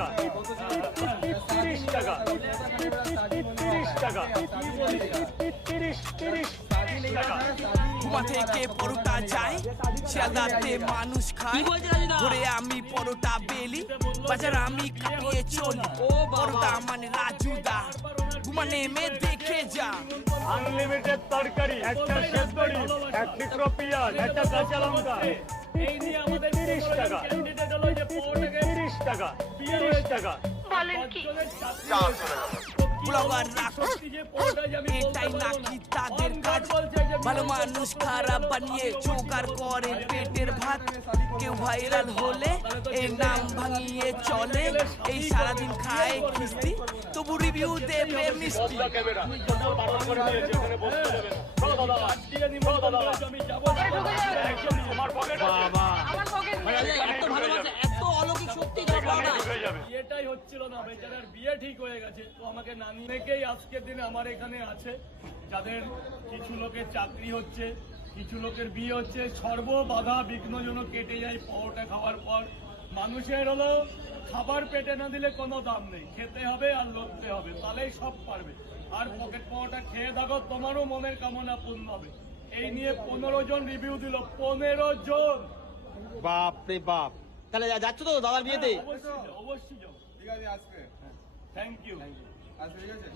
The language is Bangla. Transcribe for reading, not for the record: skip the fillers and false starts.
টাকা 30 টাকা 30 টাকা 30 টাকা। ঘুমা থেকে পরোটা যাই, শিয়ালদাতে মানুষ খায়, ঘুরে আমি পরোটা বেলি, বাজার আমি কাটিয়ে চলি। পরোটা মানে রাজুদা, ঘুমা নেমে দেখে যা। আনলিমিটেড তরকারি, একটা সেদ্ধ ডিম, এক টুকরো পেঁয়াজ, একটা কাঁচা লঙ্কা, এই নিয়ে আমাদের 30 টাকা 30 টাকা 30 টাকা। বলেন কি? ব্লগার রাখো, এটাই নাকি তাদের কাজ। ভালো মানুষ খারাপ বানিয়ে জোগাড় করে পেটের ভাত। কেউ ভাইরাল হলে এই নাম ভাঙিয়ে চলে, এই সারাদিন খায় খিস্তি, তবু রিভিউ দেবে মিষ্টি। বিয়েটাই হচ্ছিল না, বেচারার বিয়ে ঠিক হয়ে গেছে, তো আমাকে নানি অনেকেই আজকের দিনে আমার এখানে আছে, যাদের কিছু লোকের চাকরি হচ্ছে, কিছু লোকের বিয়ে হচ্ছে, সর্ব বাধা বিঘ্ন যেন কেটে যায় পরোটা খাওয়ার পর। মানুষের হলো খাবার পেটে না দিলে কোনো দাম নেই, খেতে হবে আর লড়তে হবে, তাহলেই সব পারবে। আর পকেট পরোটা খেয়ে থাকো, তোমারও মনের কামনা পূর্ণ হবে। এই নিয়ে 15 জন রিভিউ দিল, 15 জন। বাপ রে বাপ। তাহলে যাচ্ছ তো দাদার বিয়েতে? অবশ্যই যাও, অবশ্যই যাও। ঠিক আছে, আসবে। Thank you. আসবে, ঠিক আছে।